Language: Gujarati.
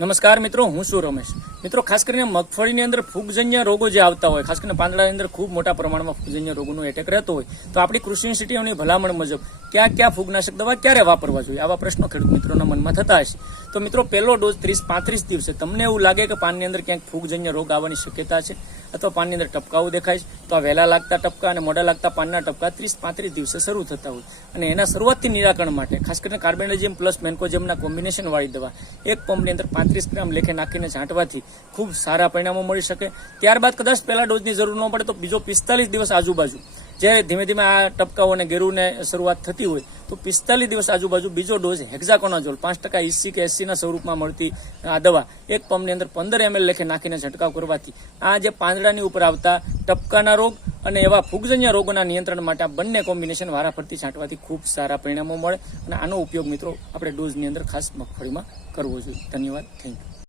નમસ્કાર મિત્રો, હું છું રમેશ. મિત્રો, ખાસ કરીને મગફળીની અંદર ફૂગજન્ય રોગો જે આવતા હોય, ખાસ કરીને પાંદડાની અંદર ખૂબ મોટા પ્રમાણમાં ફૂગજન્ય રોગોનો એટેક રહેતો હોય, તો આપણી કૃષિ યુનિવર્સિટીઓની ભલામણ મુજબ ક્યાં ફૂગનાશક દવા ક્યારે વાપરવા જોઈએ, આવા પ્રશ્નો ખેડૂત મિત્રોના મનમાં થતા હશે. તો મિત્રો, પહેલો ડોઝ 30-35 દિવસે તમને એવું લાગે કે પાનની અંદર ક્યાંક ફૂગજન્ય રોગ આવવાની શક્યતા છે અથવા પાનની અંદર ટપકાઓ દેખાય છે, તો આ વહેલા લાગતા ટપકા અને મોડા લાગતા પાનના ટપકા 30-35 દિવસે શરૂ થતા હોય અને એના શરૂઆતથી નિરાકરણ માટે ખાસ કરીને કાર્બેન્ડાઝિમ પ્લસ મેન્કોઝેમના કોમ્બિનેશન વાળી દવા એક પંપની અંદર 35 ગ્રામ લેખે નાખીને છાંટવાથી ખૂબ સારા પરિણામો મળી શકે. ત્યારબાદ કદાચ પહેલા ડોઝની જરૂર ન પડે તો બીજો 45 દિવસ આજુબાજુ જ્યારે ધીમે ધીમે આ ટપકાઓ અને ગેરુને શરૂઆત થતી હોય તો 45 દિવસ આજુબાજુ બીજો ડોઝ હેક્ઝાકોનાઝોલ 5% EC કે SC ના સ્વરૂપમાં મળતી આ દવા એક પંપની અંદર 15 ml લેખે નાખીને છંટકાવ કરવાથી આ જે પાંદડાની ઉપર આવતા ટપકાના રોગ અને એવા ફૂગજન્ય રોગોના નિયંત્રણ માટે આ બંને કોમ્બિનેશન વારાફરતી છાંટવાથી ખૂબ સારા પરિણામો મળે અને આનો ઉપયોગ મિત્રો આપણે ડોઝની અંદર ખાસ મગફળીમાં કરવો જોઈએ. ધન્યવાદ. Thank you.